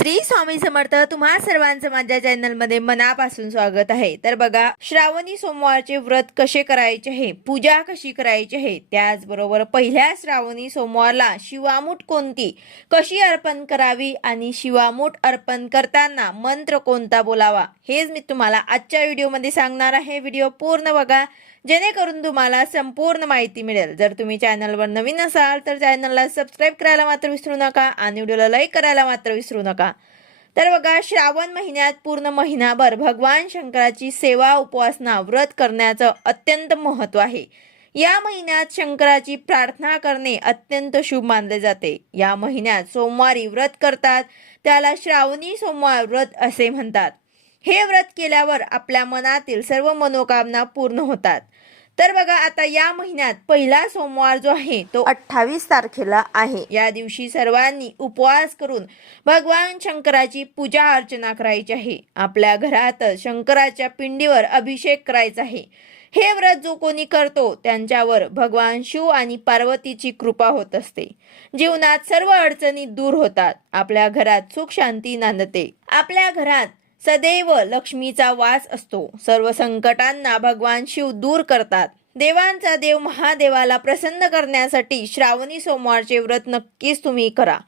श्री स्वामी समर्थ तुम्हा सर्वांचं माझ्या चॅनलमध्ये मनापासून स्वागत आहे. तर बघा श्रावणी सोमवारचे व्रत कसे करायचे आहे पूजा कशी करायची आहे त्याचबरोबर पहिल्या श्रावणी सोमवारला शिवामूठ कोणती कशी अर्पण करावी आणि शिवामूठ अर्पण करताना मंत्र कोणता बोलावा हेच मी तुम्हाला आजच्या व्हिडिओमध्ये सांगणार आहे. व्हिडिओ पूर्ण बघा. जेणेकरून तुम्हाला संपूर्ण माहिती मिळेल. जर तुम्ही चॅनलवर नवीन असाल तर चॅनलला सबस्क्राईब करायला मात्र विसरू नका आणि व्हिडिओला लाईक करायला मात्र विसरू नका. तर बघा श्रावण महिन्यात पूर्ण महिनाभर भगवान शंकराची सेवा उपासना व्रत करण्याचं अत्यंत महत्त्व आहे. या महिन्यात शंकराची प्रार्थना करणे अत्यंत शुभ मानले जाते. या महिन्यात सोमवारी व्रत करतात त्याला श्रावणी सोमवार व्रत असे म्हणतात. हे व्रत केल्यावर आपल्या मनातील सर्व मनोकामना पूर्ण होतात. तर बघा आता या महिन्यात पहिला सोमवार जो आहे तो अठ्ठावीस तारखेला आहे. या दिवशी सर्वांनी उपवास करून भगवान शंकराची पूजा अर्चना करायची आहे. आपल्या घरात शंकराच्या पिंडीवर अभिषेक करायचा आहे. हे व्रत जो कोणी करतो त्यांच्यावर भगवान शिव आणि पार्वतीची कृपा होत असते. जीवनात सर्व अडचणी दूर होतात. आपल्या घरात सुख शांती नांदते. आपल्या घरात सदैव लक्ष्मीचा वास असतो. सर्व संकटांना भगवान शिव दूर करतात. देवांचा देव महादेवाला प्रसन्न करण्यासाठी श्रावणी सोमवारचे व्रत नक्कीच तुम्ही करा.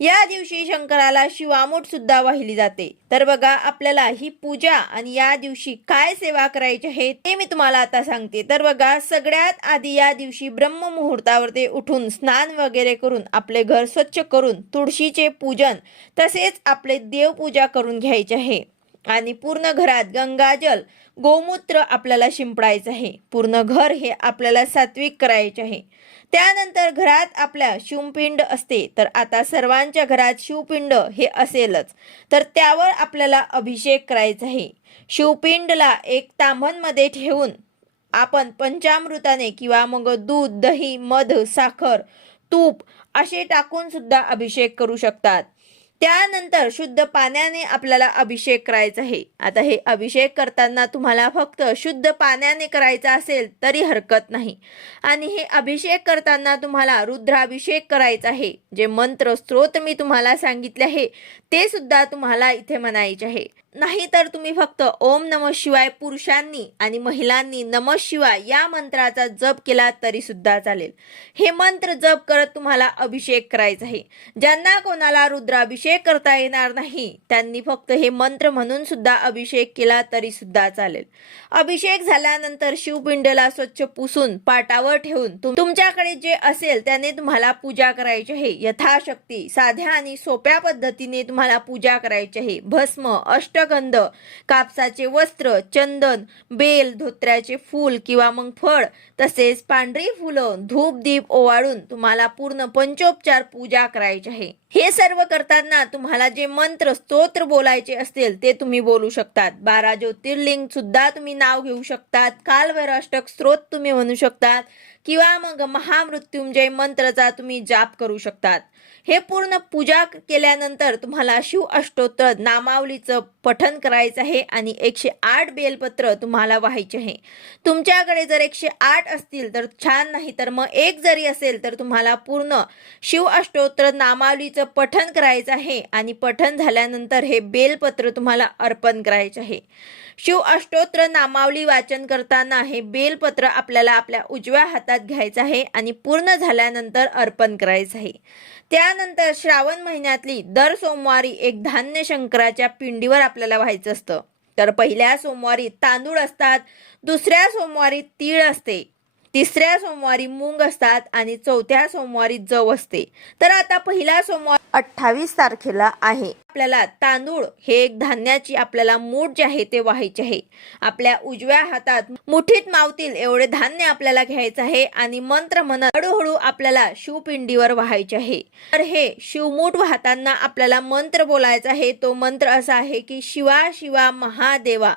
या दिवशी शंकराला शिवामूठ सुद्धा वाहिली जाते. तर बघा आपल्याला ही पूजा आणि या दिवशी काय सेवा करायची आहे ते मी तुम्हाला आता सांगते. तर बघा सगळ्यात आधी या दिवशी ब्रह्म मुहूर्तावरती उठून स्नान वगैरे करून आपले घर स्वच्छ करून तुळशीचे पूजन तसेच आपले देवपूजा करून घ्यायचे आहे. आणि पूर्ण घरात गंगाजल गोमूत्र आपल्याला शिंपडायचं आहे. पूर्ण घर हे आपल्याला सात्विक करायचे आहे. त्यानंतर घरात आपल्या शिवपिंड असते. तर आता सर्वांच्या घरात शिवपिंड हे असेलच. तर त्यावर आपल्याला अभिषेक करायचा आहे. शिवपिंडला एक तांब्यांमध्ये ठेवून आपण पंचामृताने किंवा मग दूध दही मध साखर तूप असे टाकून सुद्धा अभिषेक करू शकतात. त्यानंतर शुद्ध पाण्याने आपल्याला अभिषेक करायचा आहे. आता हे अभिषेक करताना तुम्हाला फक्त शुद्ध पाण्याने करायचा असेल तरी हरकत नाही. आणि हे अभिषेक करताना तुम्हाला रुद्राभिषेक करायचा आहे. जे मंत्र स्त्रोत मी तुम्हाला सांगितले आहे ते सुद्धा तुम्हाला इथे म्हणायचे आहे. नाही तर तुम्ही फक्त ओम नम शिवाय पुरुषांनी आणि महिलांनी नम शिवाय या मंत्राचा जप केला तरी सुद्धा चालेल. हे मंत्र जप करत तुम्हाला अभिषेक करायचा आहे. ज्यांना कोणाला रुद्राभिषेक करता येणार नाही त्यांनी फक्त हे मंत्र म्हणून सुद्धा अभिषेक केला तरी सुद्धा चालेल. अभिषेक झाल्यानंतर शिवपिंडला स्वच्छ पुसून पाटावर ठेवून तुमच्याकडे जे असेल त्याने तुम्हाला पूजा करायची आहे. यथाशक्ती साध्या आणि सोप्या पद्धतीने तुम्हाला पूजा करायची आहे. भस्म अष्टगंध कापसाचे वस्त्र चंदन बेल धोत्र्याचे फूल किंवा मग फळ तसेच पांढरी फुलं धूप दीप ओवाळून तुम्हाला पूर्ण पंचोपचार पूजा करायची आहे. हे सर्व करताना तुम्हाला जे मंत्र स्तोत्र बोलायचे असतील ते तुम्ही बोलू शकतात. बारा ज्योतिर्लिंग सुद्धा तुम्ही नाव घेऊ शकतात. कालभैरवाष्टक स्त्रोत तुम्ही म्हणू शकतात. किंवा मग महामृत्युंजय मंत्राचा तुम्ही जाप करू शकतात. हे पूर्ण पूजा केल्यानंतर तुम्हाला शिव अष्टोत्तर नामावलीचं पठन करायचं आहे आणि एकशे आठ बेलपत्र तुम्हाला व्हायचे आहे. तुमच्याकडे जर एकशे आठ असतील तर छान नाही तर मग एक जरी असेल तर तुम्हाला पूर्ण शिव अष्टोत्तर नामावलीचं पठन करायचं आहे आणि पठन झाल्यानंतर हे बेलपत्र तुम्हाला अर्पण करायचे आहे. शिव अष्टोत्र नामावली वाचन करताना हे बेलपत्र आपल्याला आपल्या उजव्या हातात घ्यायचं आहे आणि पूर्ण झाल्यानंतर अर्पण करायचं आहे. त्यानंतर श्रावण महिन्यातली दर सोमवारी एक धान्य शंकराच्या पिंडीवर आपल्याला व्हायचं असतं. तर पहिल्या सोमवारी तांदूळ असतात दुसऱ्या सोमवारी तीळ असते. तिसऱ्या सोमवारी मूंग असतात आणि चौथ्या सोमवारी जव असते. तर आता पहिला सोमवार अठ्ठावीस तारखेला आहे. आपल्याला तांदूळ हे एक धान्याची आपल्याला मूठ जे आहे ते व्हायचे आहे. आपल्या उजव्या हातात मुठीत मावतील एवढे धान्य आपल्याला घ्यायचं आहे आणि मंत्र म्हणत हळूहळू आपल्याला शिवपिंडीवर व्हायचे आहे. तर हे शिवमूठ वाहताना आपल्याला मंत्र बोलायचा आहे. तो मंत्र असा आहे की शिवा शिवा महादेवा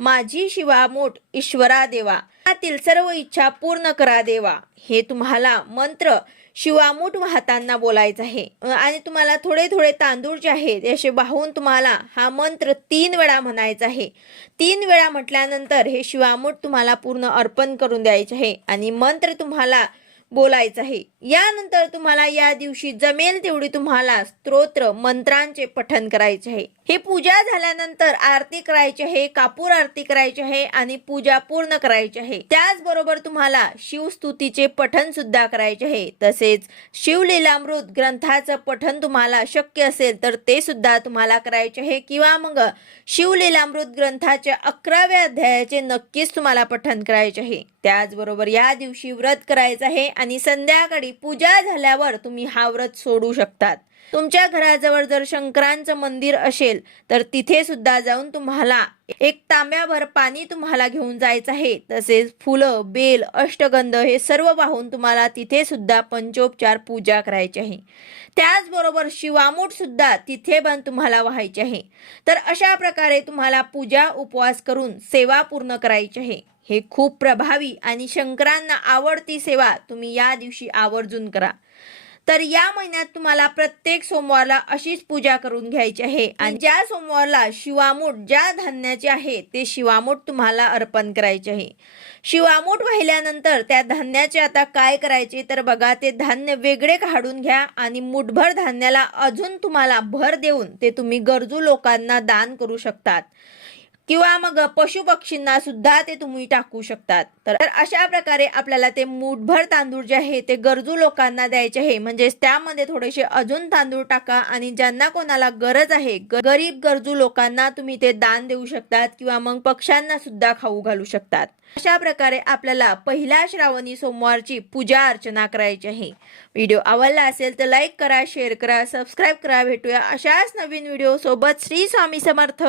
माझी शिवा मूठ ईश्वरा देवा त्यातील सर्व इच्छा पूर्ण करा देवा. हे तुम्हाला मंत्र शिवामूठ वाहताना बोलायचं आहे. आणि तुम्हाला थोडे थोडे तांदूळ जे आहेत असे वाहून तुम्हाला हा मंत्र तीन वेळा म्हणायचा आहे. तीन वेळा म्हटल्यानंतर हे शिवामूठ तुम्हाला पूर्ण अर्पण करून द्यायचे आहे आणि मंत्र तुम्हाला बोलायचं आहे. यानंतर तुम्हाला या दिवशी जमेल तेवढी तुम्हाला स्तोत्र मंत्रांचे पठन करायचे आहे. ही पूजा झाल्यानंतर आरती करायची आहे कापूर आरती करायची आहे आणि पूजा पूर्ण करायची आहे. त्याचबरोबर तुम्हाला शिवस्तुतीचे पठन सुद्धा करायचे आहे. तसेच शिवलीलामृत ग्रंथाचं पठन तुम्हाला शक्य असेल तर ते सुद्धा तुम्हाला करायचे आहे. किंवा मग शिवलीलामृत ग्रंथाच्या अकराव्या अध्यायाचे नक्कीच तुम्हाला पठन करायचे आहे. त्याचबरोबर या दिवशी व्रत करायचं आहे आणि संध्याकाळी पूजा झाल्यावर तुम्ही हा व्रत सोडू शकतात. तुमच्या घराजवळ जर शंकरांचं मंदिर असेल तर तिथे सुद्धा जाऊन तुम्हाला एक तांब्याभर पाणी तुम्हाला घेऊन जायचं आहे. तसेच फुलं बेल अष्टगंध हे सर्व वाहून तुम्हाला तिथे सुद्धा पंचोपचार पूजा करायची आहे. त्याचबरोबर शिवामूठ सुद्धा तिथे पण तुम्हाला व्हायचे आहे. तर अशा प्रकारे तुम्हाला पूजा उपवास करून सेवा पूर्ण करायची आहे. हे खूप प्रभावी आणि शंकरांना आवडती सेवा तुम्ही या दिवशी आवर्जून करा. तर या महिन्यात तुम्हाला प्रत्येक सोमवारला अशीच पूजा करून घ्यायची आहे. आणि ज्या सोमवारला शिवामूठ ज्या धान्याचे आहे ते शिवामूठ तुम्हाला अर्पण करायचे आहे. शिवामूठ वाहिल्यानंतर त्या धान्याचे आता काय करायचे तर बघा ते धान्य वेगळे काढून घ्या आणि मुठभर धान्याला अजून तुम्हाला भर देऊन ते तुम्ही गरजू लोकांना दान करू शकतात. किंवा मग पशु पक्षींना सुद्धा ते तुम्ही टाकू शकतात. तर अशा प्रकारे आपल्याला ते मूठभर तांदूळ जे आहे ते गरजू लोकांना द्यायचे आहे. म्हणजेच त्यामध्ये थोडेसे अजून तांदूळ टाका आणि ज्यांना कोणाला गरज आहे गरीब गरजू लोकांना तुम्ही ते दान देऊ शकतात किंवा मग पक्ष्यांना सुद्धा खाऊ घालू शकतात. अशा प्रकारे आपल्याला पहिल्या श्रावणी सोमवारची पूजा अर्चना करायची आहे. व्हिडिओ आवडला असेल तर लाईक करा शेअर करा सबस्क्राईब करा. भेटूया अशाच नवीन व्हिडिओ सोबत श्री स्वामी समर्थ.